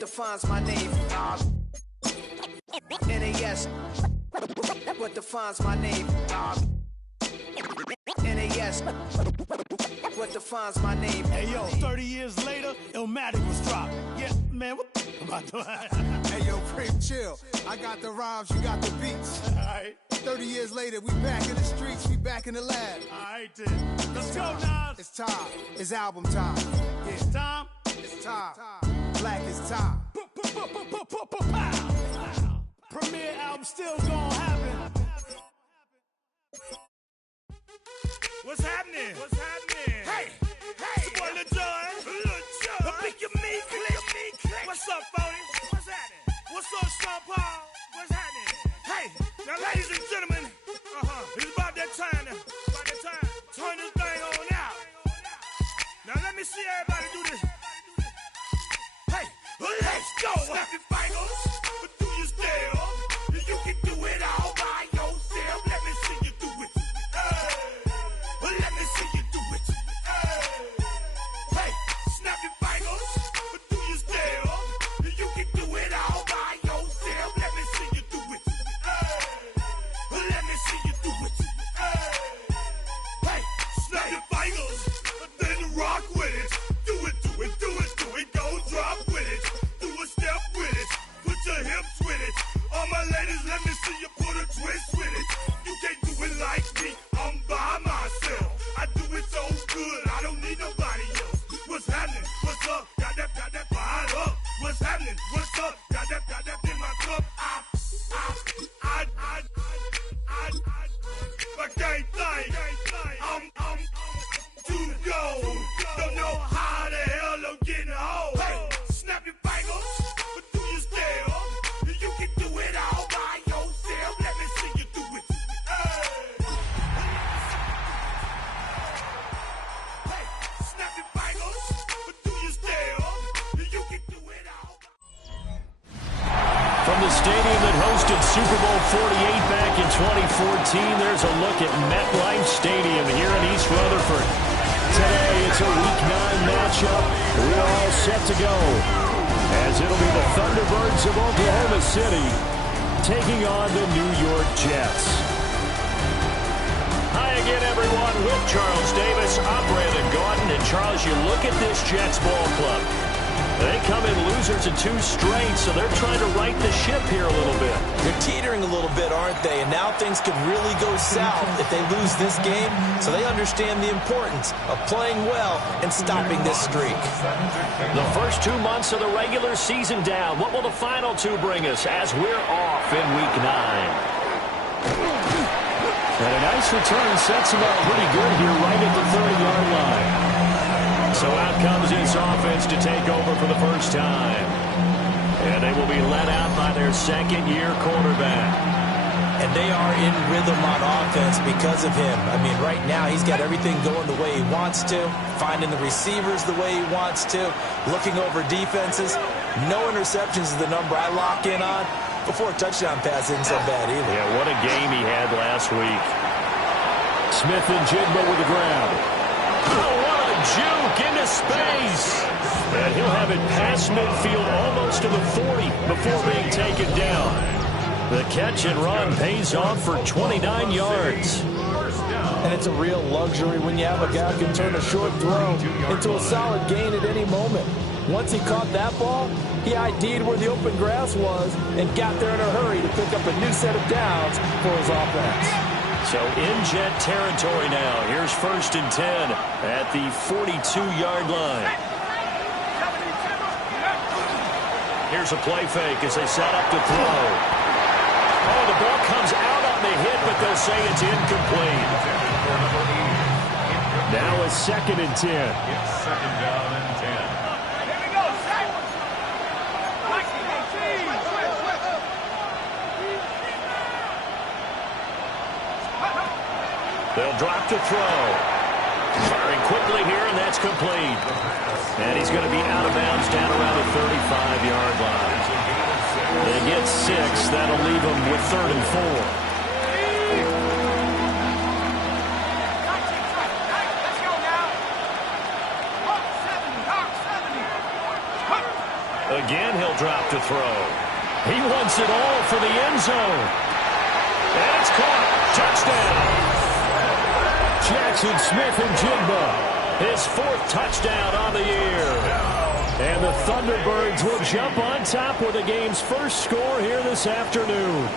what defines my name. NAS, what defines my name. NAS, what defines my name. Hey yo, 30 years later, Illmatic was dropped. Yeah, man, what am I doing? Hey yo, Prim, chill. I got the rhymes, you got the beats. Alright. 30 years later, we back in the streets, we back in the lab. Alright then. Let's go, Nas. It's time. It's album time. Yeah. It's time. It's time. Black is time. Premiere album still gonna happen. What's happening? What's happening? Hey, hey, it's your boy Lil Jon. Lil Jon. I pick your me, click. What's up, Phony? What's happening? What's up, Sean Paul? What's happening? Hey, now, ladies and gentlemen, it's about that time. Turn this thing on out. Now let me see everybody do this. Hey, let's go. Snap your fingers, but do you still? You can do it all by yourself. Let me see you do it. Let me see you do it. Hey, snap your fingers, but do you still? You can do it all by yourself. Let me see you do it. Let me see you do it. Hey, snap your fingers, then rock with it. Do it, go drop with it. Do a step with it, put your hips with it. All my ladies, let me see you put a twist with it. You can't do it like me, I'm by myself. I do it so good, I don't need nobody else. What's happening? What's up? Got that fired up. What's happening? What's up? Got that in my cup. I can't think. I'm too go. Don't know how the hell I'm getting home. Hey, snap your fingers, but do you still? You can do it all by yourself. Let me see you do it. Hey, snap your fingers, but do you still? You can do it all. From the stadium that hosted Super Bowl 48 back in 2014, there's a look at MetLife Stadium here in East Rutherford. Today, it's a Week 9 matchup. We're all set to go, as it'll be the ThunderBirds of Oklahoma City taking on the New York Jets. Hi again, everyone, with Charles Davis. I'm Brandon Gordon, and Charles, you look at this Jets ball club. They come in losers of 2 straight, so they're trying to right the ship here a little bit. They're teetering a little bit, aren't they? And now things could really go south if they lose this game. So they understand the importance of playing well and stopping this streak. The first 2 months of the regular season down. What will the final 2 bring us as we're off in Week 9? And a nice return sets him up pretty good here right at the 30-yard line. So out comes this offense to take over for the first time. And they will be led out by their second-year quarterback. And they are in rhythm on offense because of him. I mean, right now he's got everything going the way he wants to, finding the receivers the way he wants to, looking over defenses. No interceptions is the number I lock in on. Before a touchdown pass isn't so bad either. Yeah, what a game he had last week. Smith and Jigba with the grab. Oh, what a juke into space. And he'll have it past midfield almost to the 40 before being taken down. The catch and run pays off for 29 yards. And it's a real luxury when you have a guy who can turn a short throw into a solid gain at any moment. Once he caught that ball, he ID'd where the open grass was and got there in a hurry to pick up a new set of downs for his offense. So in Jet territory now. Here's 1st and 10 at the 42-yard line. Here's a play fake as they set up to throw. Oh, the ball comes out on the hit, but they'll say it's incomplete. Now a 2nd and 10. It's 2nd down and 10. They'll drop to throw. Firing quickly here, and that's complete. And he's going to be out of bounds down around the 35-yard line. They get 6. That'll leave them with 3rd and 4. Again, he'll they'll drop to throw. He wants it all for the end zone. And it's caught. Touchdown. Jackson Smith-Njigba, his 4th touchdown on the year. And the Thunderbirds will jump on top with the game's first score here this afternoon.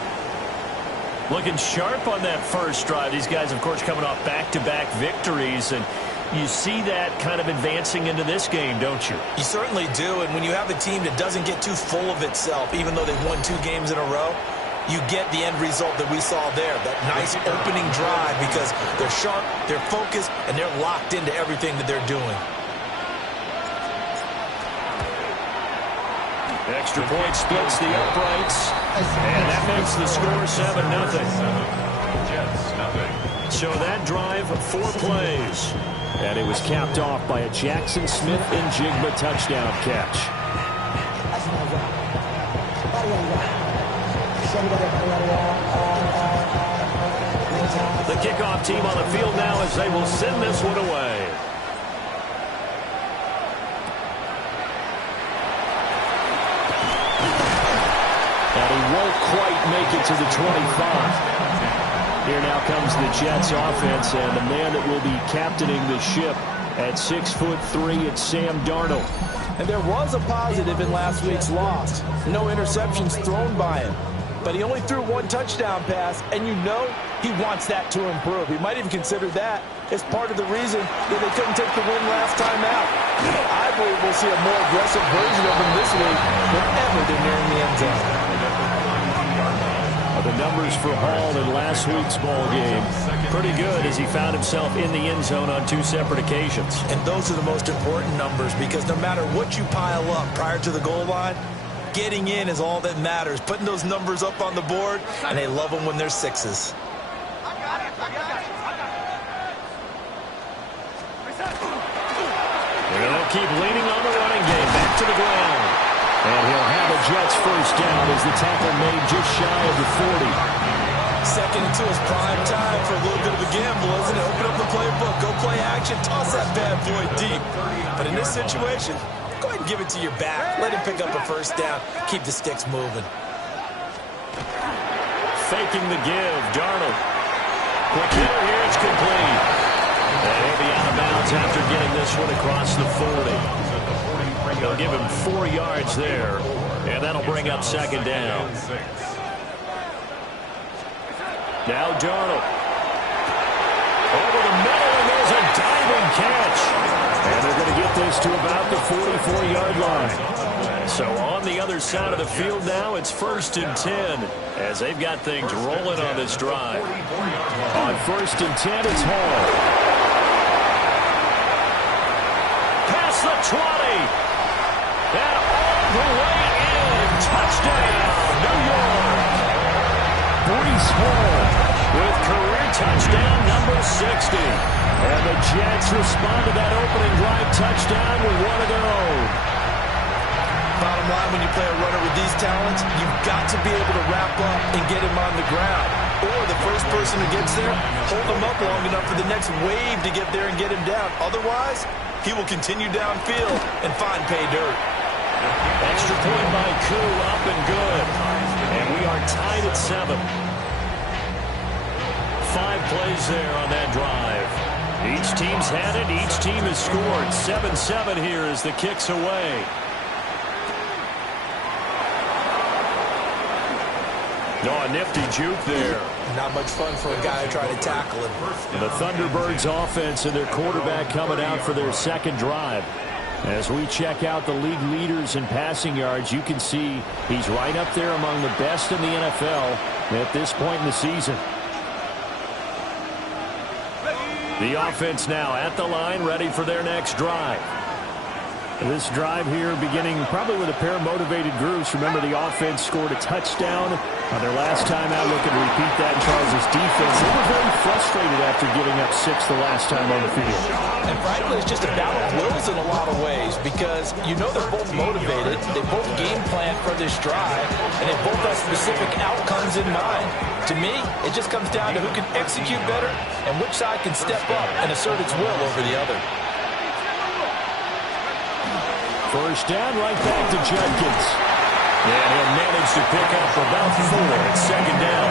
Looking sharp on that first drive. These guys, of course, coming off back-to-back victories, and you see that kind of advancing into this game, don't you? You certainly do, and when you have a team that doesn't get too full of itself, even though they've won 2 games in a row, you get the end result that we saw there, that nice opening drive, because they're sharp, they're focused, and they're locked into everything that they're doing. Extra point splits the uprights, and that makes the score 7-0. So that drive, 4 plays. And it was capped off by a Jackson Smith-Njigba touchdown catch. The kickoff team on the field now as they will send this one away. And he won't quite make it to the 25. Here now comes the Jets offense, and the man that will be captaining the ship at 6'3", it's Sam Darnold. And there was a positive in last week's loss. No interceptions thrown by him. But he only threw 1 touchdown pass, and you know he wants that to improve. He might even consider that as part of the reason that they couldn't take the win last time out. I believe we'll see a more aggressive version of him this week whenever they're nearing the end zone. The numbers for Hall in last week's ball game, pretty good as he found himself in the end zone on 2 separate occasions. And those are the most important numbers, because no matter what you pile up prior to the goal line, getting in is all that matters. Putting those numbers up on the board, and they love them when they're 6s. They'll keep leaning on the running game. Back to the ground. And he'll have a Jets first down as the tackle made just shy of the 40. Second into his prime time for a little bit of a gamble, isn't it? Open up the playbook, go play action, toss that bad boy deep. But in this situation, go ahead and give it to your back. Let him pick up a first down. Keep the sticks moving. Faking the give, Darnold. Quick hitter here, it's complete. And he'll be out of bounds after getting this one across the 40. They'll give him 4 yards there, and that'll bring up second down. Now Darnold. Over the middle, and there's a diving catch. And they're going to get this to about the 44-yard line. So on the other side of the field now, it's 1st and 10, as they've got things rolling on this drive. On 1st and 10, it's Hall. Past the 20. And all the way in. Touchdown, New York. Breece Hall with career touchdown number 60. And the Jets respond to that opening drive touchdown with 1 to go. Bottom line, when you play a runner with these talents, you've got to be able to wrap up and get him on the ground. Or the first person who gets there, hold him up long enough for the next wave to get there and get him down. Otherwise, he will continue downfield and find pay dirt. Extra point by Koo, up and good. And we are tied at 7. 5 plays there on that drive. Each team's had it. Each team has scored. 7-7 here as the kick's away. Oh, a nifty juke there. Not much fun for a guy trying to tackle him. The Thunderbirds offense and their quarterback coming out for their second drive. As we check out the league leaders in passing yards, you can see he's right up there among the best in the NFL at this point in the season. The offense now at the line, ready for their next drive. This drive here beginning probably with a pair of motivated groups. Remember, the offense scored a touchdown on their last time out, looking to repeat that in Charles' defense. They were very frustrated after giving up 6 the last time on the field. And frankly, it's just a battle of wills in a lot of ways, because you know they're both motivated. They both game plan for this drive, and they both have specific outcomes in mind. To me, it just comes down to who can execute better and which side can step up and assert its will over the other. First down, right back to Judkins. to pick up about 4. It's second down.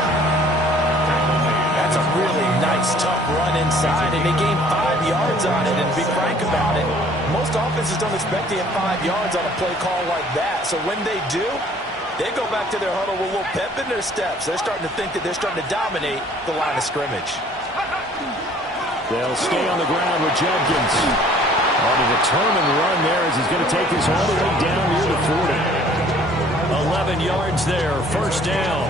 That's a really nice, tough run inside, and they gained 5 yards on it. And to be frank about it, most offenses don't expect to get 5 yards on a play call like that. So when they do, they go back to their huddle with a little pep in their steps. They're starting to think that they're starting to dominate the line of scrimmage. They'll stay on the ground with Judkins. On a determined run there as he's going to take this all the way down near the 40. 11 yards there, first down.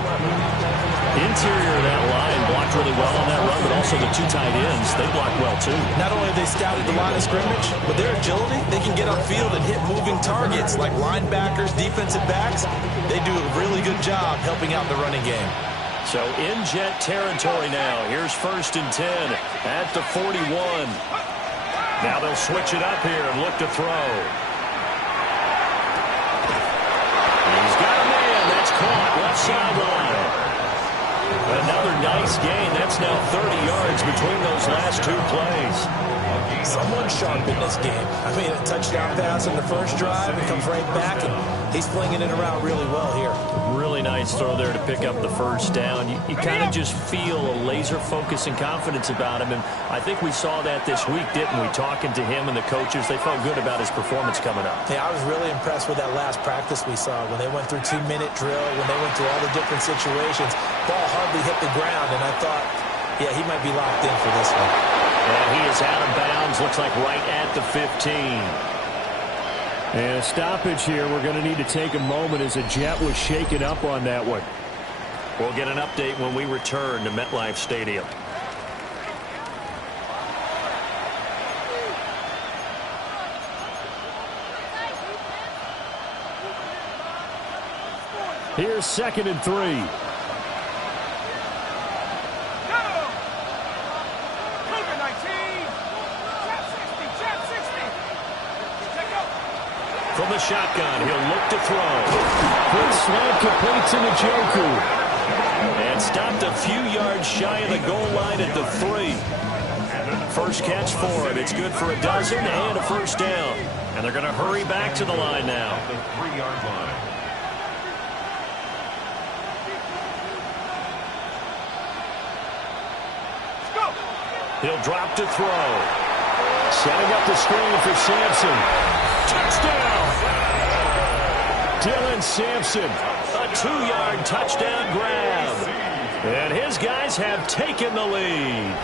Interior of that line blocked really well on that run, but also the 2 tight ends, they blocked well too. Not only have they scouted the line of scrimmage, but their agility, they can get upfield and hit moving targets like linebackers, defensive backs. They do a really good job helping out the running game. So in Jet territory now. Here's 1st and 10 at the 41. Now they'll switch it up here and look to throw. He's got a man. That's caught left sideline. Another nice gain. That's now 30 yards between those last 2 plays. Someone sharp in this game. I mean, a touchdown pass on the first drive. It comes right back, and he's flinging it around really well here. Really nice throw there to pick up the first down. You kind of just feel a laser focus and confidence about him, and I think we saw that this week, didn't we? Talking to him and the coaches, they felt good about his performance coming up. Yeah, I was really impressed with that last practice we saw when they went through 2-minute drill, when they went through all the different situations. Ball hardly hit the ground, and I thought, yeah, he might be locked in for this one. And he is out of bounds, looks like right at the 15. And a stoppage here. We're going to need to take a moment as a Jet was shaken up on that one. We'll get an update when we return to MetLife Stadium. Here's 2nd and 3. From the shotgun, he'll look to throw. Quick slant complete to Njoku. And stopped a few yards shy of the goal line at the 3. First catch for him. It's good for a dozen and a first down. And they're going to hurry back to the line now. The 3-yard line. He'll drop to throw. Setting up the screen for Sampson. Touchdown! Dylan Sampson, a 2-yard touchdown grab. And his guys have taken the lead.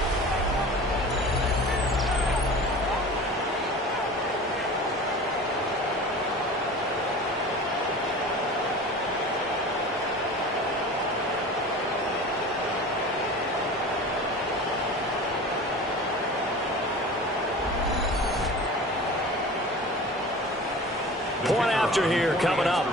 Point after here coming up.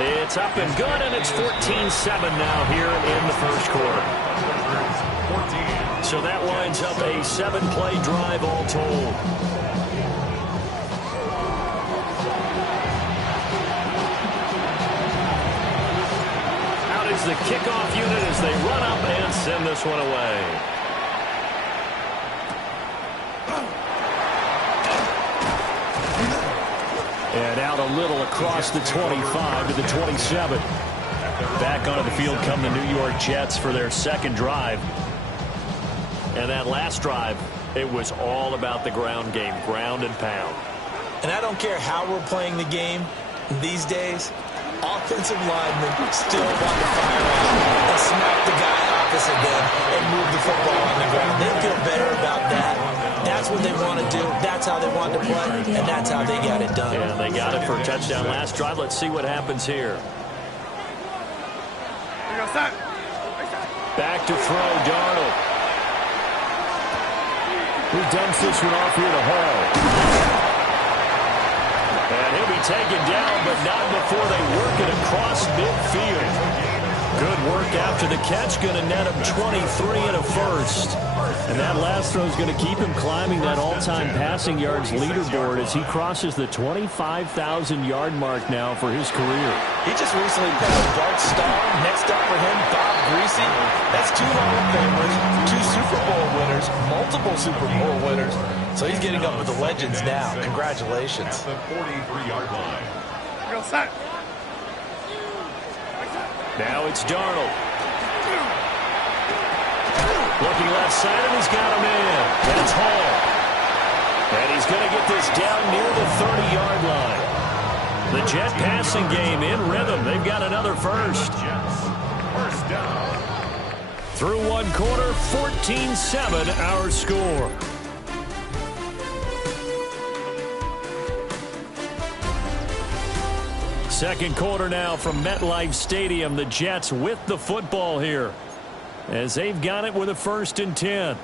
It's up and good, and it's 14-7 now here in the first quarter. So that lines up a 7-play drive all told. Out is the kickoff unit as they run up and send this one away. And out a little across the 25 to the 27. Back onto the field come the New York Jets for their second drive. And that last drive, it was all about the ground game, ground and pound. And I don't care how we're playing the game these days, offensive linemen still want to fire off and smack the guy opposite them and move the football on the ground. They feel better about that. That's what they want to do. That's how they want to play, and that's how they got it done. Yeah, they got it for a touchdown last drive. Let's see what happens here. Back to throw, Darnold. Who dumps this one off here to Hall. And he'll be taken down, but not before they work it across midfield. Good work after the catch. Going to net him 23 and a first. And that last throw is going to keep him climbing that all-time passing yards leaderboard as he crosses the 25,000-yard mark now for his career. He just recently passed Bart Starr. Next up for him, Bob Greasy. That's 2 Hall of Famers, 2 Super Bowl winners, multiple Super Bowl winners. So he's getting up with the legends now. Congratulations. At the 43-yard line. Now it's Darnold. Looking left side, and he's got him in. That's Hall. And he's going to get this down near the 30-yard line. The Jet passing game in rhythm. They've got another first. First down. Through one quarter, 14-7 our score. Second quarter now from MetLife Stadium. The Jets with the football here as they've got it with a 1st and 10.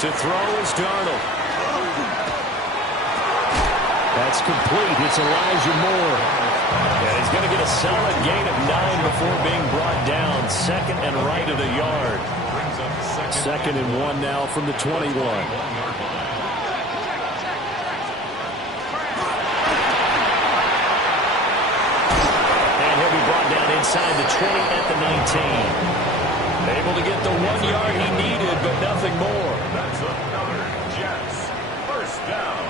To throw is Darnold. That's complete. It's Elijah Moore. And he's going to get a solid gain of 9 before being brought down. 2nd and right of the yard. 2nd and 1 now from the 21. Inside the 20 at the 19. Able to get the 1 yard he needed, but nothing more. That's another Jets. First down.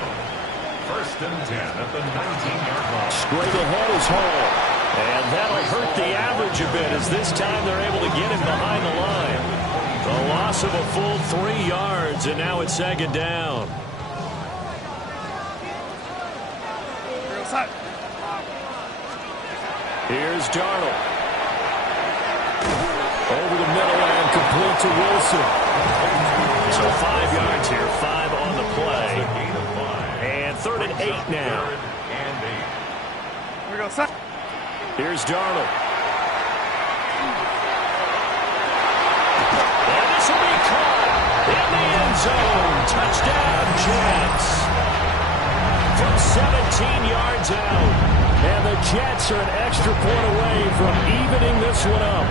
1st and 10 at the 19-yard line. Straight ahead is Hall. And that'll hurt the average a bit as this time they're able to get him behind the line. The loss of a full 3 yards, and now it's 2nd down. Here's Darnold. Over the middle and complete to Wilson. So 5 yards here, 5 on the play. And 3rd and 8 now. Here's Darnold. And this will be caught in the end zone. Touchdown, Jets. From 17 yards out. And the Jets are an extra point away from evening this one up.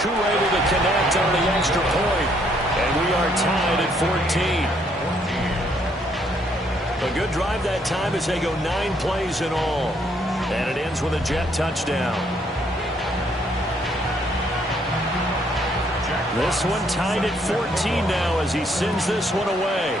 Koo able to connect on the extra point. And we are tied at 14. A good drive that time as they go 9 plays in all. And it ends with a Jet touchdown. This one tied at 14 now as he sends this one away.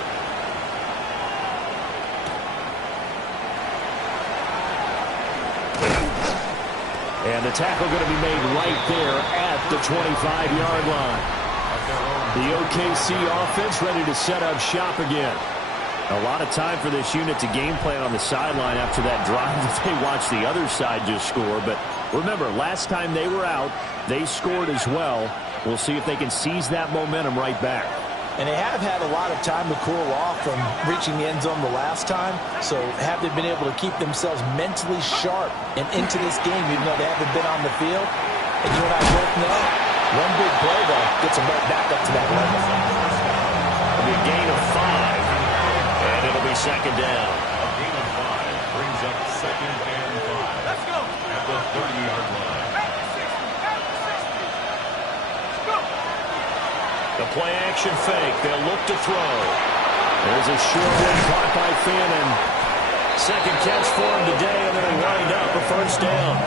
And the tackle going to be made right there at the 25-yard line. The OKC offense ready to set up shop again. A lot of time for this unit to game plan on the sideline after that drive that they watched the other side just score. But remember, last time they were out, they scored as well. We'll see if they can seize that momentum right back. And they have had a lot of time to cool off from reaching the end zone the last time. So have they been able to keep themselves mentally sharp and into this game, even though they haven't been on the field? And you and I both know, one big play, though, gets them right back up to that level. It'll be a gain of 5, and it'll be 2nd down. A gain of 5 brings up 2nd and 5. Let's go. At the 30-yard line. The play-action fake. They'll look to throw. There's a short one caught by Finn, and 2nd catch for him today, and it'll wind up a 1st down.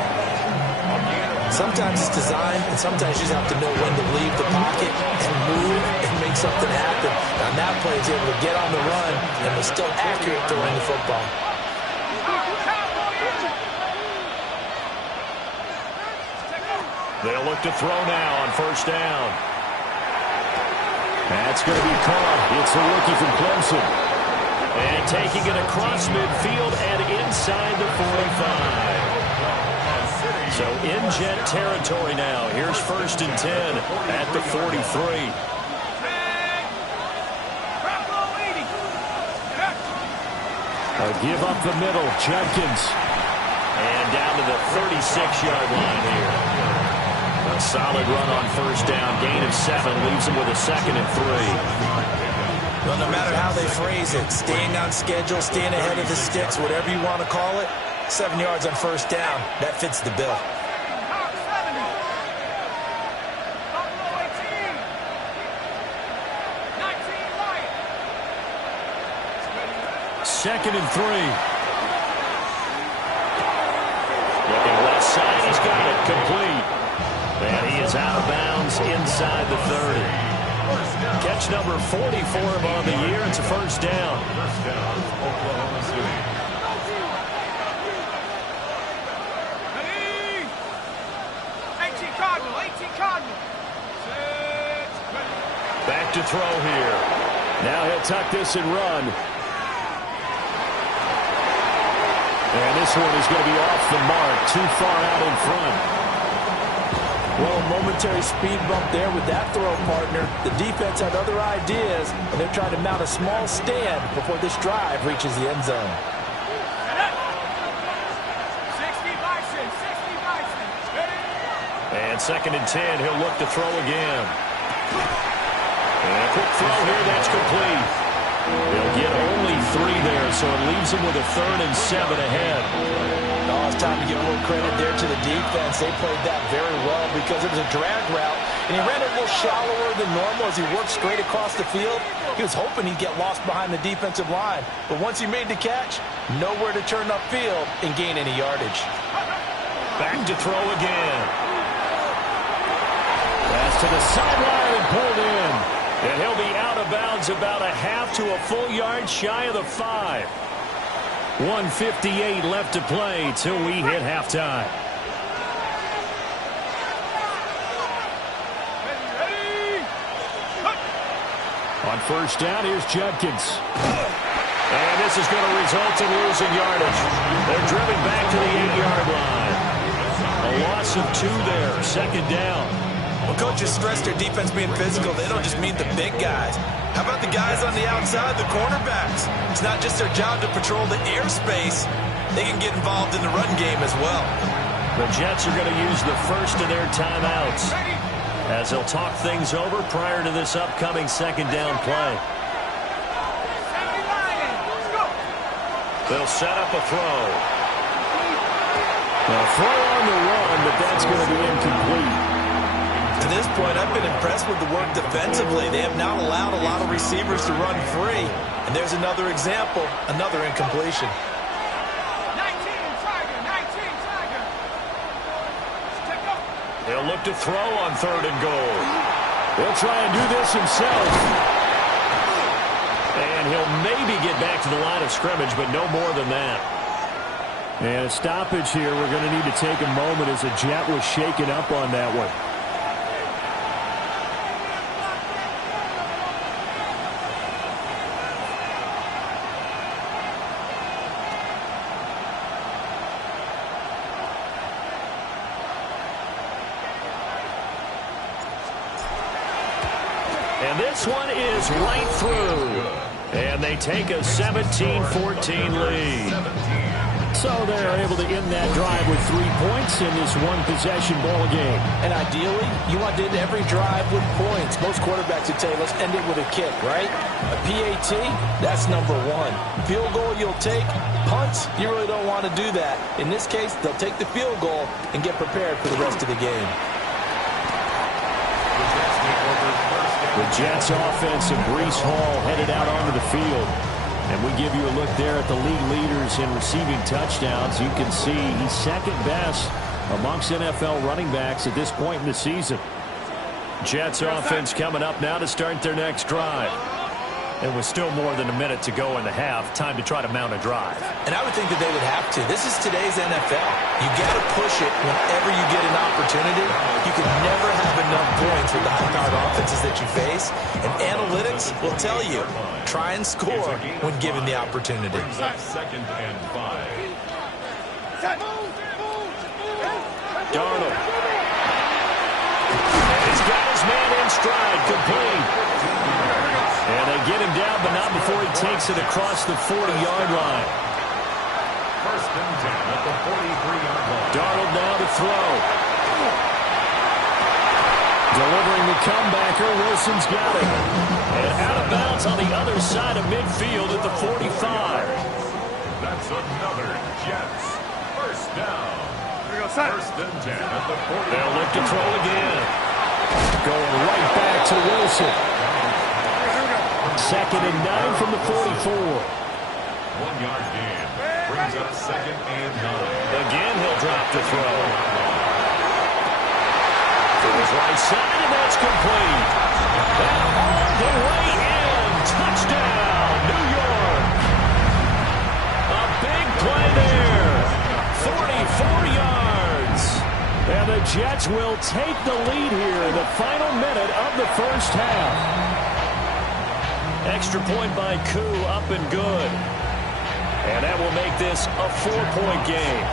Sometimes it's designed, and sometimes you just have to know when to leave the pocket and move and make something happen. On that play, he's able to get on the run and was still accurate throwing the football. They'll look to throw now on 1st down. That's going to be caught. It's the rookie from Clemson. And taking it across midfield and inside the 45. So in Jet territory now. Here's 1st and 10 at the 43. A give up the middle. Judkins. And down to the 36-yard line here. A solid run on 1st down. Gain of 7 leaves him with a 2nd and 3. Well, no matter how they phrase it, staying on schedule, staying ahead of the sticks, whatever you want to call it, 7 yards on first down, that fits the bill. Second and 3. Looking left side, he's got it complete. And he is out of bounds inside the 30. Catch number 40 for him on the year. It's a first down. First down, Oklahoma City. Back to throw here. Now he'll tuck this and run. And this one is going to be off the mark, too far out in front. Well, a momentary speed bump there with that throw, partner. The defense had other ideas, and they're trying to mount a small stand before this drive reaches the end zone. 60 Bison, 60 Bison. And second and 10, he'll look to throw again. And a quick throw here, that's complete. They'll get only 3 there, so it leaves them with a 3rd and 7 ahead. Oh, it's time to give a little credit there to the defense. They played that very well because it was a drag route, and he ran it a little shallower than normal as he worked straight across the field. He was hoping he'd get lost behind the defensive line, but once he made the catch, nowhere to turn upfield and gain any yardage. Back to throw again. Pass to the sideline and pulled in. And he'll be out of bounds about a half to a full yard shy of the 5. 1:58 left to play till we hit halftime. On first down, here's Judkins. And this is going to result in losing yardage. They're driven back to the 8-yard line. A loss of 2 there, second down. Well, coaches stress their defense being physical. They don't just mean the big guys. How about the guys on the outside, the cornerbacks? It's not just their job to patrol the airspace. They can get involved in the run game as well. The Jets are going to use the first of their timeouts as they'll talk things over prior to this upcoming second down play. They'll set up a throw. A throw on the run, but that's going to be incomplete. To this point, I've been impressed with the work defensively. They have not allowed a lot of receivers to run free. And there's another example, another incompletion. 19 Tiger. He'll look to throw on 3rd and goal. He'll try and do this himself. And he'll maybe get back to the line of scrimmage, but no more than that. And a stoppage here. We're going to need to take a moment as a Jet was shaken up on that one. And this one is right through. And they take a 17-14 lead. So they're able to end that drive with 3 points in this one-possession ball game. And ideally, you want to end every drive with points. Most quarterbacks would say, let's end it with a kick, right? A PAT, that's number 1. Field goal you'll take. Punts, you really don't want to do that. In this case, they'll take the field goal and get prepared for the rest of the game. The Jets offense of Breece Hall headed out onto the field. And we give you a look there at the league leaders in receiving touchdowns. You can see he's second best amongst NFL running backs at this point in the season. Jets offense coming up now to start their next drive. And with still more than a minute to go in the half, time to try to mount a drive. And I would think that they would have to. This is today's NFL. You got to push it whenever you get an opportunity. You can never have enough points with the high-powered offenses that you face. And analytics will tell you, try and score when given the opportunity. Second and 5. Darnold. And he's got his man in stride, complete. And they get him down, but not before he takes it across the 40-yard line. First and 10 at the 43-yard line. Darnold now to throw. Delivering the comebacker, Wilson's got it. And out of bounds on the other side of midfield at the 45. That's another Jets. First down. First and 10 at the 40. They'll look to throw again. Going right back to Wilson. Second and 9 from the 44. 1 yard gain. Brings up second and 9. Again, he'll drop to throw. To his right side, and that's complete. And all the way in. Touchdown, New York. A big play there. 44 yards. And the Jets will take the lead here in the final minute of the first half. Extra point by Koo, up and good. And that will make this a 4-point game.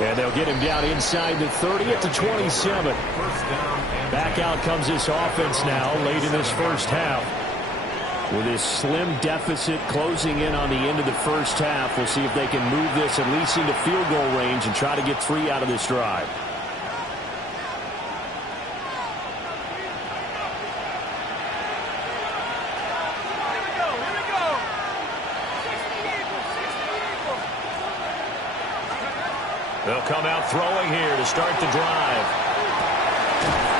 And they'll get him down inside the 30 at the 27. Back out comes this offense now late in this first half. With this slim deficit closing in on the end of the first half, we'll see if they can move this at least into field goal range and try to get 3 out of this drive. They'll come out throwing here to start the drive.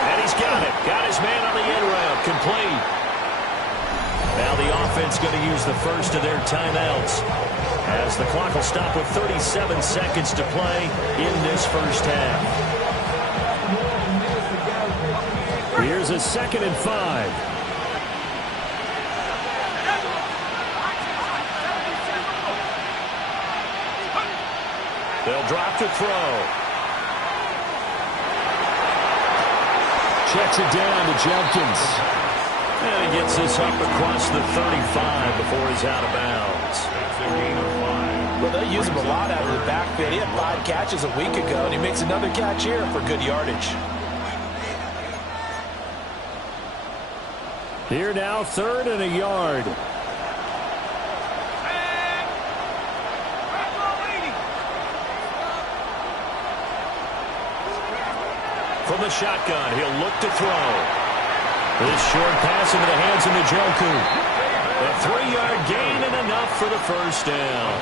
And he's got it. Got his man on the end route. Complete. Now the offense going to use the first of their timeouts as the clock will stop with 37 seconds to play in this first half. Here's a 2nd and 5. They'll drop to throw. Checks it down to Jenkins. And he gets this up across the 35 before he's out of bounds. That's a gain of 5. Well, they use him a lot out of the backfield. He had 5 catches a week ago, and he makes another catch here for good yardage. Here now, 3rd and a yard. From the shotgun, he'll look to throw. This short pass into the hands of Njoku. A 3-yard gain and enough for the first down.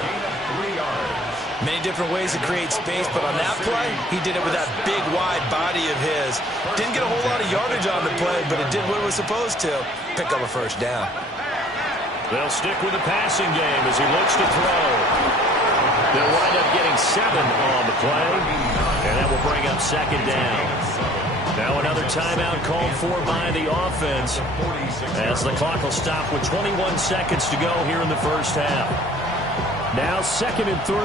3 yards. Many different ways to create space, but on that play, he did it with that big, wide body of his. Didn't get a whole lot of yardage on the play, but it did what it was supposed to. Pick up a first down. They'll stick with the passing game as he looks to throw. They'll wind up getting 7 on the play, and that will bring up 2nd down. Now another timeout called for by the offense as the clock will stop with 21 seconds to go here in the first half. Now 2nd and 3.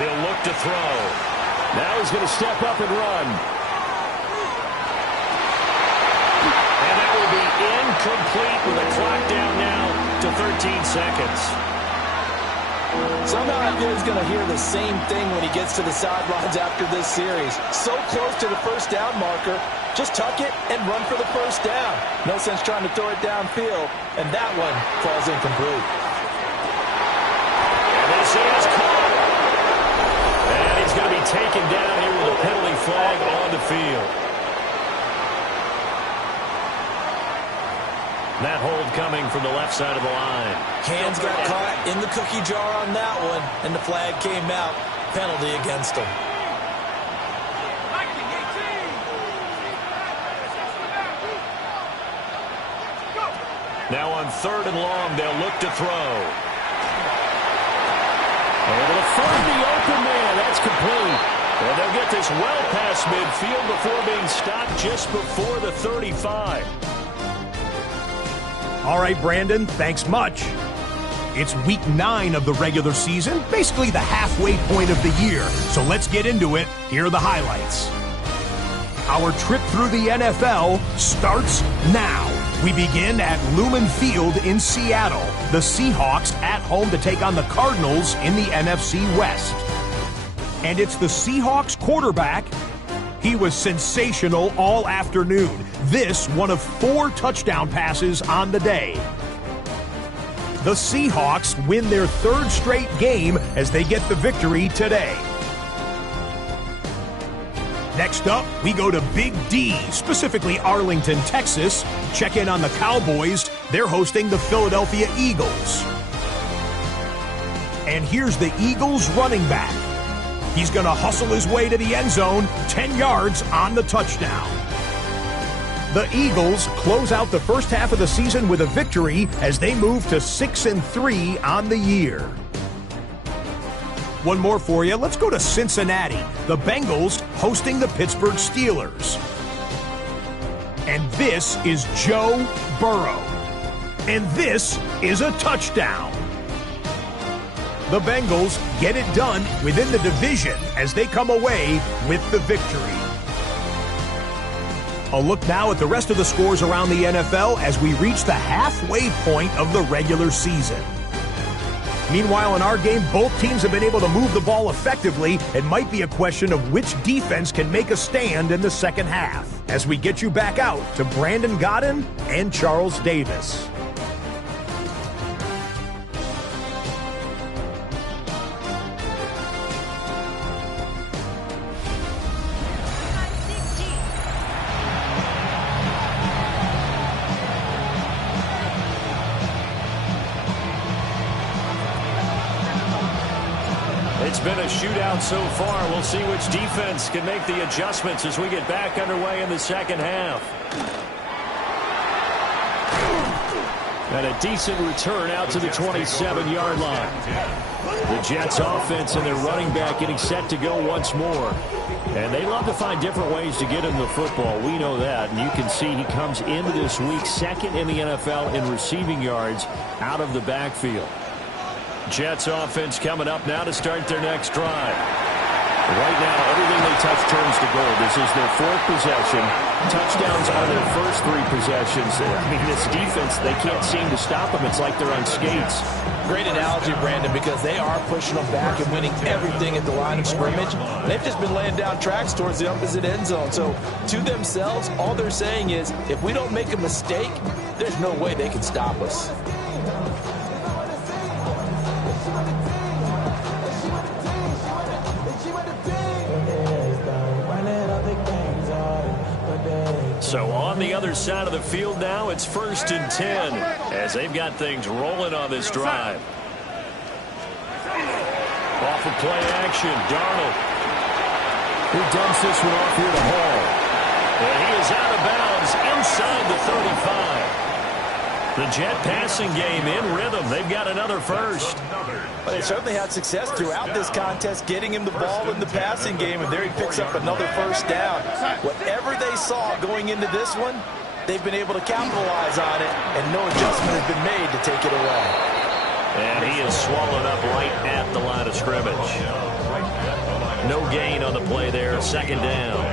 He'll look to throw. Now he's going to step up and run. And that will be incomplete with a clock down now to 13 seconds. Somehow I feel he's going to hear the same thing when he gets to the sidelines after this series. So close to the first down marker. Just tuck it and run for the first down. No sense trying to throw it downfield. And that one falls incomplete. And this is caught. And he's going to be taken down here with a penalty flag on the field. That hold coming from the left side of the line. Hands got caught in the cookie jar on that one, and the flag came out. Penalty against him. Now on 3rd and long, they'll look to throw. Able to find the open man. That's complete. And they'll get this well past midfield before being stopped just before the 35. All right, Brandon, thanks much. It's week 9 of the regular season, basically the halfway point of the year. So let's get into it. Here are the highlights. Our trip through the NFL starts now. We begin at Lumen Field in Seattle. The Seahawks at home to take on the Cardinals in the NFC West. And it's the Seahawks quarterback. He was sensational all afternoon. This one of 4 touchdown passes on the day. The Seahawks win their 3rd straight game as they get the victory today. Next up, we go to Big D, specifically Arlington, Texas. Check in on the Cowboys. They're hosting the Philadelphia Eagles. And here's the Eagles running back. He's going to hustle his way to the end zone, 10 yards on the touchdown. The Eagles close out the first half of the season with a victory as they move to 6-3 on the year. One more for you. Let's go to Cincinnati. The Bengals hosting the Pittsburgh Steelers. And this is Joe Burrow. And this is a touchdown. The Bengals get it done within the division as they come away with the victory. A look now at the rest of the scores around the NFL as we reach the halfway point of the regular season. Meanwhile, in our game, both teams have been able to move the ball effectively. It might be a question of which defense can make a stand in the second half. As we get you back out to Brandon Godden and Charles Davis. It's been a shootout so far. We'll see which defense can make the adjustments as we get back underway in the second half. And a decent return out to the 27-yard line. The Jets offense and their running back getting set to go once more. And they love to find different ways to get him the football. We know that. And you can see he comes into this week second in the NFL in receiving yards out of the backfield. Jets offense coming up now to start their next drive. Right now, everything they touch turns to gold. This is their 4th possession. Touchdowns are their first 3 possessions. I mean, this defense, they can't seem to stop them. It's like they're on skates. Great analogy, Brandon, because they are pushing them back and winning everything at the line of scrimmage. They've just been laying down tracks towards the opposite end zone. So, to themselves, all they're saying is, if we don't make a mistake, there's no way they can stop us. So on the other side of the field now, it's 1st and 10 as they've got things rolling on this drive. Off of play action, Darnold. He dumps this one off here to Hall. And he is out of bounds inside the 35. The Jet passing game in rhythm. They've got another first. But they certainly had success throughout this contest getting him the ball in the passing game, and there he picks up another first down. Whatever they saw going into this one, they've been able to capitalize on it, and no adjustment has been made to take it away. And he is swallowed up right at the line of scrimmage. No gain on the play there, 2nd down.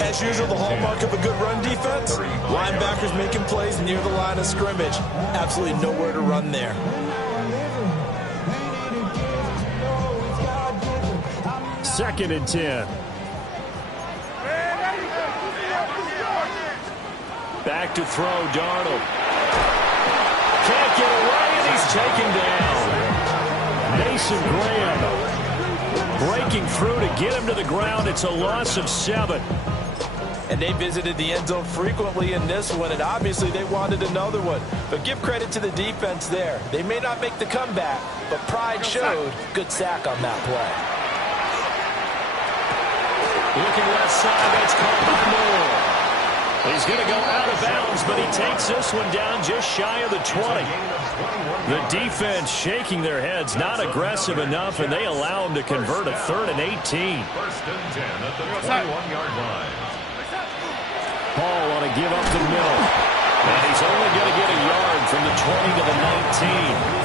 As usual, the hallmark of a good run defense, linebackers making plays near the line of scrimmage. Absolutely nowhere to run there. Second and 10. Back to throw, Darnold. Can't get away, and he's taken down. Mason Graham breaking through to get him to the ground. It's a loss of 7. And they visited the end zone frequently in this one, and obviously they wanted another one. But give credit to the defense there. They may not make the comeback, but pride showed. Good sack on that play. Looking left side, that's caught by Moore. He's going to go out of bounds, but he takes this one down just shy of the 20. The defense shaking their heads, not aggressive enough, and they allow him to convert a 3rd and 18. 1st and 10 at the 21-yard line. Paul on a give up the middle. And he's only going to get a yard from the 20 to the 19.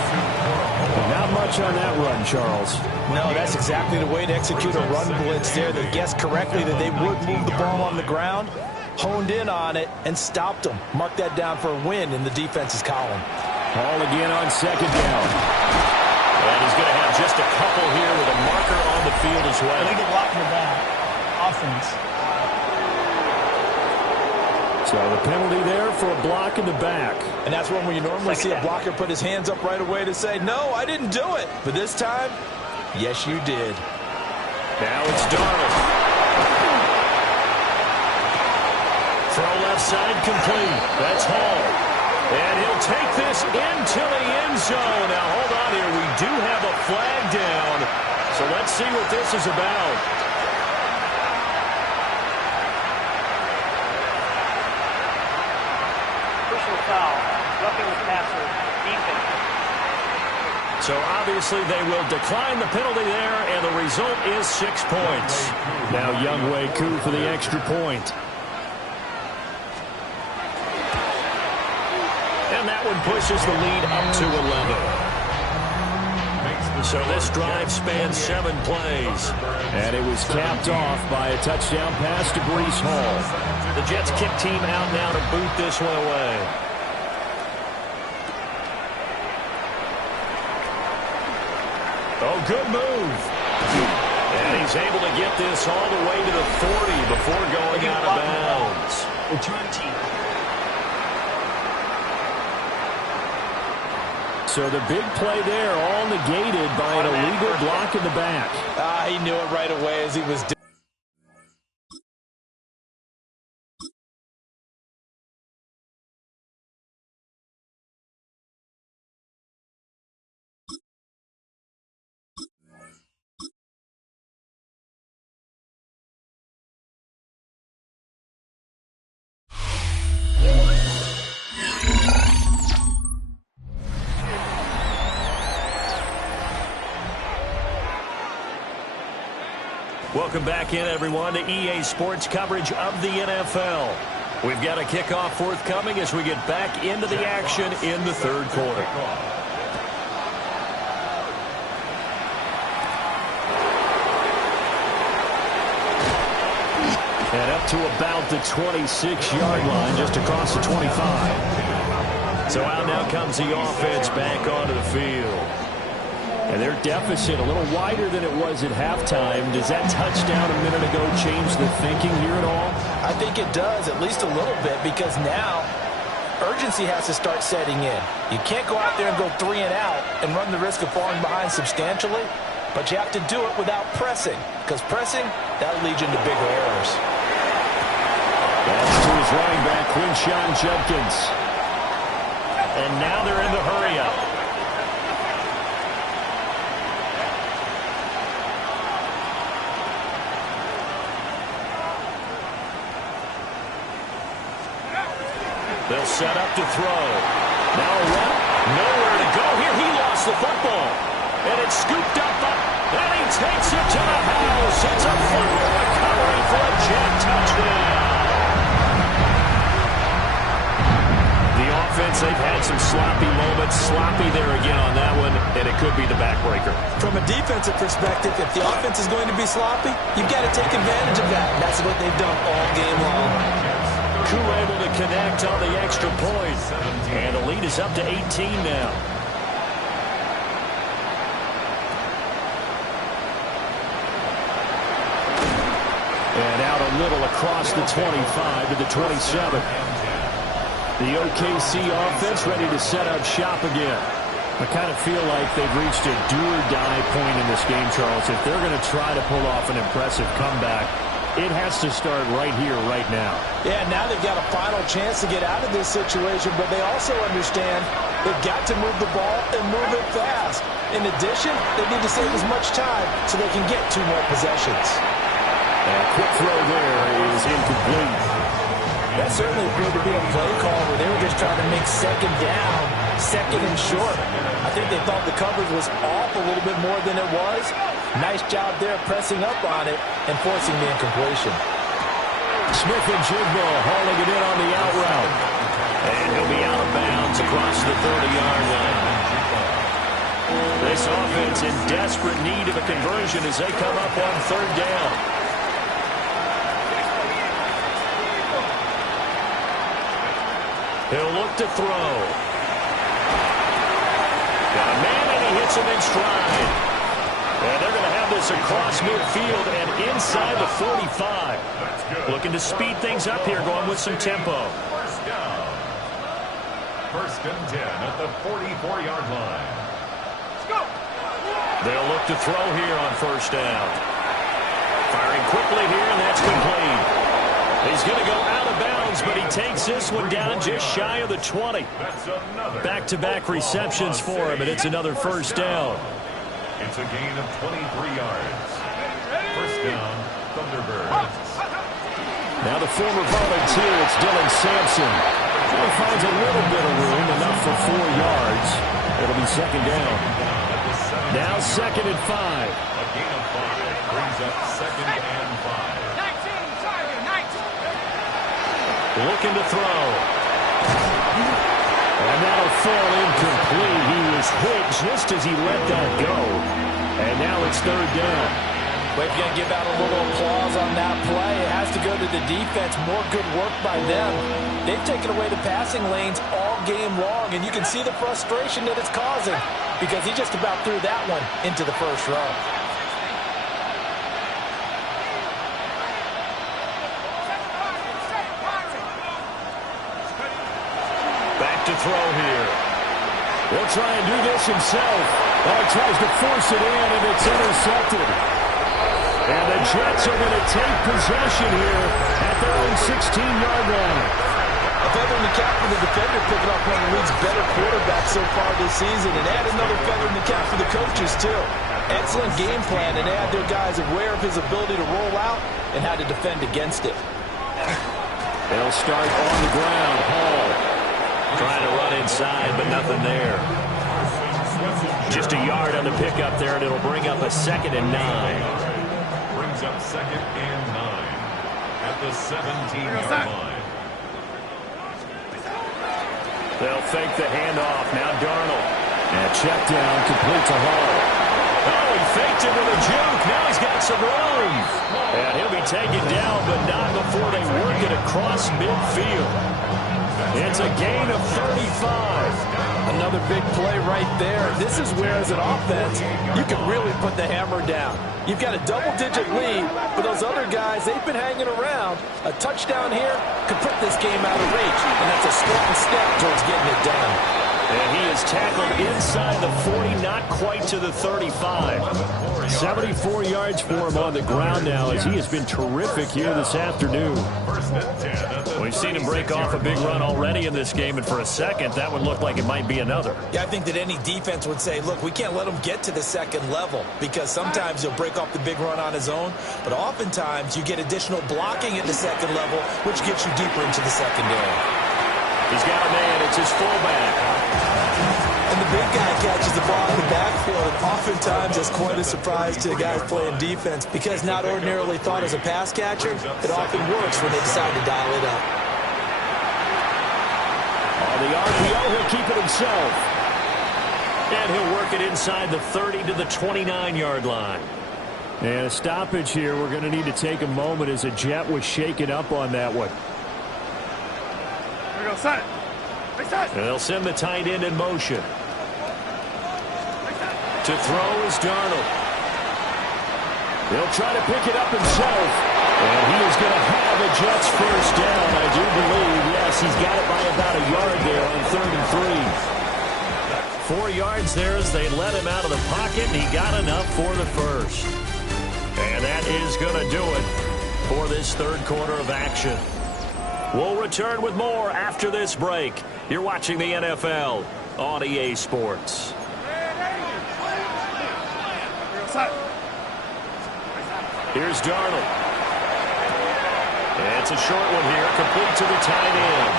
Not much on that run, Charles. No, that's exactly the way to execute a run blitz there. They guessed correctly that they would move the ball on the ground, honed in on it, and stopped them. Mark that down for a win in the defense's column. Paul again on 2nd down. And he's going to have just a couple here with a marker on the field as well. Illegal block in the back. Offense. So the penalty there for a block in the back. And that's one where you normally see a blocker put his hands up right away to say, no, I didn't do it. But this time, yes, you did. Now it's Darnold. Throw left side complete. That's Hall. And he'll take this into the end zone. Now, hold on here. We do have a flag down. So let's see what this is about. Personal foul. Roughing the passer. Defense. So obviously they will decline the penalty there, and the result is 6 points. Now Younghoe Koo for the extra point. And that one pushes the lead up to 11. So this drive spans 7 plays. And it was capped off by a touchdown pass to Breece Hall. The Jets kick team out now to boot this one away. Oh, good move. And he's able to get this all the way to the 40 before going out of bounds. Return team. So the big play there, all negated by an illegal block in the back. He knew it right away as he was doing. Welcome back in, everyone, to EA Sports coverage of the NFL. We've got a kickoff forthcoming as we get back into the action in the third quarter. And up to about the 26-yard line, just across the 25. So out now comes the offense back onto the field. And their deficit a little wider than it was at halftime. Does that touchdown a minute ago change the thinking here at all? I think it does, at least a little bit, because now urgency has to start setting in. You can't go out there and go 3 and out and run the risk of falling behind substantially, but you have to do it without pressing, because pressing, that'll lead you into bigger errors. That's to his running back, Quinshon Judkins. And now they're in the hurry-up. They'll set up to throw. Now a run. Nowhere to go here. He lost the football. And it's scooped up. And he takes it to the house. It's a fumble recovery for a Jet touchdown. The offense, they've had some sloppy moments. Sloppy there again on that one. And it could be the backbreaker. From a defensive perspective, if the offense is going to be sloppy, you've got to take advantage of that. And that's what they've done all game long. Koo able to connect on the extra point. And the lead is up to 18 now. And out a little across the 25 to the 27. The OKC offense ready to set up shop again. I kind of feel like they've reached a do-or-die point in this game, Charles. If they're going to try to pull off an impressive comeback, it has to start right here, right now. Yeah, now they've got a final chance to get out of this situation, but they also understand they've got to move the ball and move it fast. In addition, they need to save as much time so they can get 2 more possessions. And a quick throw there is incomplete. That certainly appeared to be a play call where they were just trying to make second down, second and short. I think they thought the coverage was off a little bit more than it was. Nice job there pressing up on it and forcing the incompletion. Smith and Jigba hauling it in on the out route. And he'll be out of bounds across the 30-yard line. This offense in desperate need of a conversion as they come up on 3rd down. He'll look to throw. Got a man and he hits him in stride. And they're going to have this pass across midfield and inside the 45. Looking to speed things up here, going with some tempo. First down. First and 10 at the 44-yard line. Let's go. They'll look to throw here on first down. Firing quickly here, and that's complete. He's going to go out of bounds, but he takes this one down just shy of the 20. Back-to-back receptions for him, and it's another first down. It's a gain of 23 yards. First down, ThunderBirds. Now the former volunteer, it's Dylan Sampson. He finds a little bit of room, enough for 4 yards. It'll be second down. Now second and 5. A gain of 5 brings up second and 5. 19, Tiger, 19. Looking to throw. And that'll fall incomplete. He was hit just as he let that go. And now it's third down. But if you're going to give out a little applause on that play, it has to go to the defense. More good work by them. They've taken away the passing lanes all game long, and you can see the frustration that it's causing because he just about threw that one into the first row. Back to throw here. He'll try and do this himself. He tries to force it in, and it's intercepted. And the Jets are going to take possession here at their own 16-yard line. A feather in the cap for the defender, picking up one of the league's better quarterbacks so far this season, and add another feather in the cap for the coaches, too. Excellent game plan, and they had their guys aware of his ability to roll out and how to defend against it. They'll start on the ground. Hall trying to run inside, but nothing there. Just a yard on the pickup there, and it'll bring up a second and 9. Brings up second and 9 at the 17-yard line. They'll fake the handoff. Now Darnold. And check down, complete to Hall. Oh, he faked it with a juke. Now he's got some room. And he'll be taken down, but not before they work it across midfield. It's a gain of 35. Another big play right there. This is where, as an offense, you can really put the hammer down. You've got a double-digit lead, but those other guys, they've been hanging around. A touchdown here could put this game out of reach, and that's a strong step towards getting it done. And he is tackled inside the 40, not quite to the 35. 74 yards for him on the ground now, as he has been terrific here this afternoon. We've seen him break off a big run already in this game, and for a second, that would look like it might be another. Yeah, I think that any defense would say, look, we can't let him get to the second level, because sometimes he'll break off the big run on his own, but oftentimes you get additional blocking at the second level, which gets you deeper into the secondary. He's got a man. It's his fullback. And the big guy catches the ball in the backfield, and oftentimes it's quite a surprise to guys playing defense because not ordinarily thought as a pass catcher, it often works when they decide to dial it up. On the RPO, he'll keep it himself. And he'll work it inside the 30 to the 29-yard line. And a stoppage here. We're going to need to take a moment as a Jet was shaken up on that one. Here we go, set. And they'll send the tight end in motion. To throw is Darnold. He'll try to pick it up himself. And he is going to have a Jets first down, I do believe. Yes, he's got it by about a yard there on 3rd and 3. 4 yards there as they let him out of the pocket, and he got enough for the first. And that is going to do it for this third quarter of action. We'll return with more after this break. You're watching the NFL on EA Sports. Here's Darnold. And it's a short one here, complete to the tight end.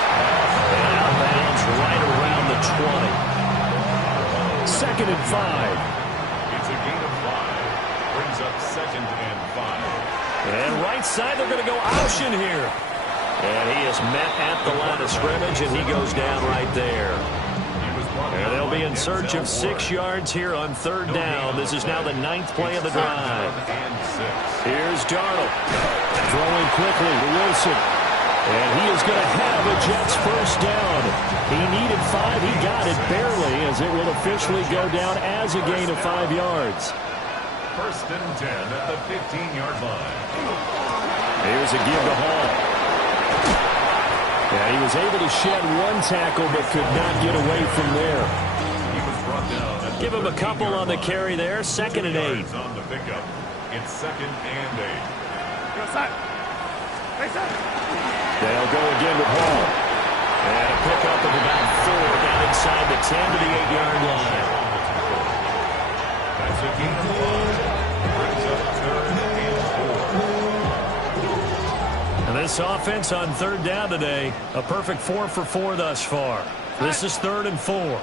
And out of bounds right around the 20. 2nd and 5. It's a gain of 5. Brings up 2nd and 5. And right side, they're going to go option here. And he is met at the line of scrimmage, and he goes down right there. And they'll be in search of 6 yards here on 3rd down. This is now the 9th play of the drive. Here's Darnold. Throwing quickly to Wilson. And he is going to have a Jets first down. He needed 5. He got it barely, as it will officially go down as a gain of 5 yards. First and 10 at the 15-yard line. Here's a give to Hall. Yeah, he was able to shed one tackle but could not get away from there. He was brought down at Give him a couple on the carry there. 2nd and 8. On the pickup. It's 2nd and 8. They'll go again with Hall. And a pickup of about 4 down inside the 10 to the 8-yard line. That's a gain of 5. Brings up 3rd and 4. And this offense on 3rd down today, a perfect 4 for 4 thus far. This is 3rd and 4.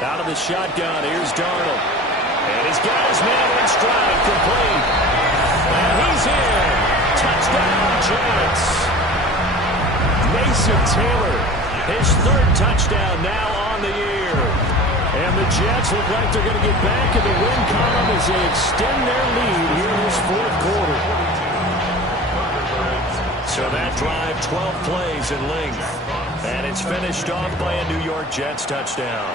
Out of the shotgun, here's Darnold. And he's got his man in stride, complete. And he's in. Touchdown, Jets. Mason Taylor, his 3rd touchdown now on the year. And the Jets look like they're going to get back in the win column as they extend their lead here in this 4th quarter. So that drive, 12 plays in length. And it's finished off by a New York Jets touchdown.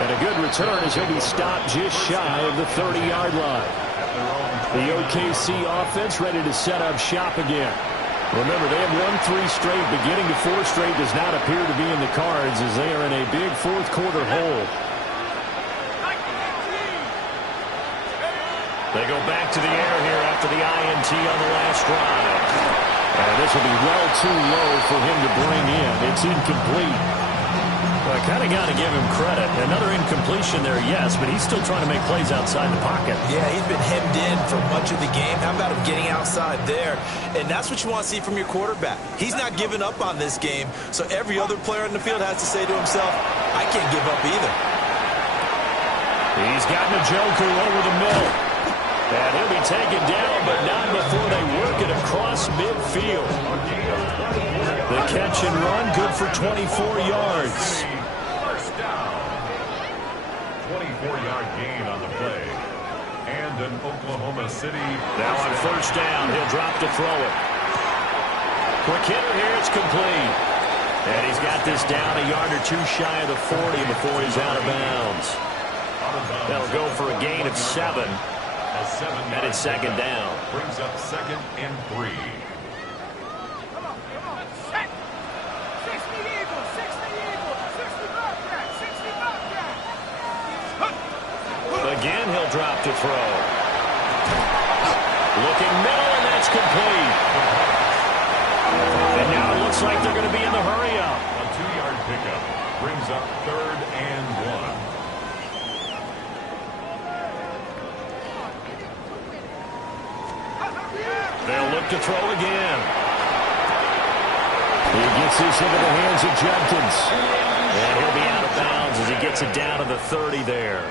And a good return as he'll be stopped just shy of the 30-yard line. The OKC offense ready to set up shop again. Remember, they have won 3 straight, but getting to 4 straight does not appear to be in the cards as they are in a big 4th quarter hole. They go back to the air here after the INT on the last drive. And this will be well too low for him to bring in. It's incomplete. Well, I kind of got to give him credit. Another incompletion there, yes, but he's still trying to make plays outside the pocket. Yeah, he's been hemmed in for much of the game. How about him getting outside there? And that's what you want to see from your quarterback. He's not giving up on this game, so every other player in the field has to say to himself, I can't give up either. He's got Njoku over the middle. And he'll be taken down, but not before they work it across midfield. The catch and run, good for 24 yards. First down. 24-yard gain on the play. And an Oklahoma City. Now on first down, he'll drop to throw it. Quick hitter here, it's complete. And he's got this down a yard or 2 shy of the 40 before he's out of bounds. They'll go for a gain of 7. And it's 2nd down. Brings up 2nd and 3. Again, he'll drop to throw. Looking middle, and that's complete. And now it looks like they're going to be in the hurry-up. A 2-yard pickup brings up 3rd and 1. They'll look to throw again. He gets this into the hands of Judkins. And he'll be out of bounds as he gets it down to the 30 there.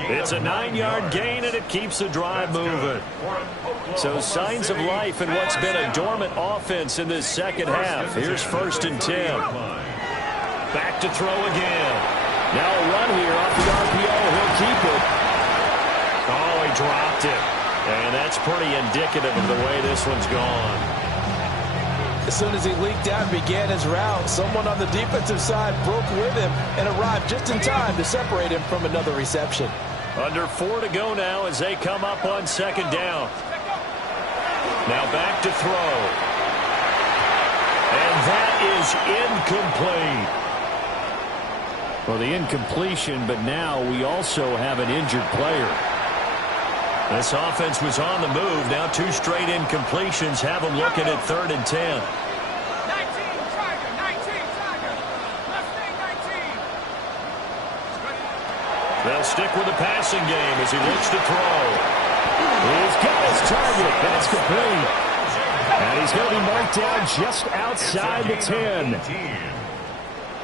It's a 9-yard gain, and it keeps the drive moving. So signs of life in what's been a dormant offense in this 2nd half. Here's 1st and 10. Back to throw again. Now a run here off the RPO. He'll keep it. Oh, he dropped it. And that's pretty indicative of the way this one's gone. As soon as he leaked out and began his route, someone on the defensive side broke with him and arrived just in time to separate him from another reception. Under 4 to go now as they come up on 2nd down. Now back to throw. And that is incomplete. Well, the incompletion, but now we also have an injured player. This offense was on the move. Now 2 straight incompletions have them looking at 3rd and 10. 19, Tiger. Mustang 19. They'll stick with the passing game as he looks to throw. He's got his target. That's complete. And he's going to be marked down just outside the 10.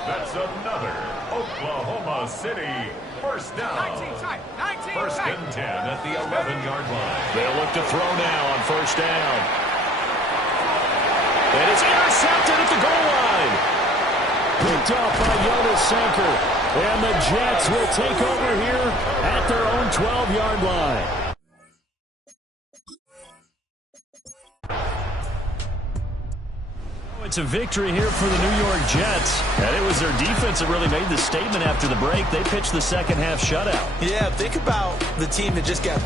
That's another Oklahoma City first down. 19, 1st and 10 at the 11-yard line. They'll look to throw now on 1st down. And it's intercepted at the goal line. Picked off by Jonas Sanker. And the Jets will take over here at their own 12-yard line. It's a victory here for the New York Jets. And it was their defense that really made the statement after the break. They pitched the second half shutout. Yeah, think about the team that just got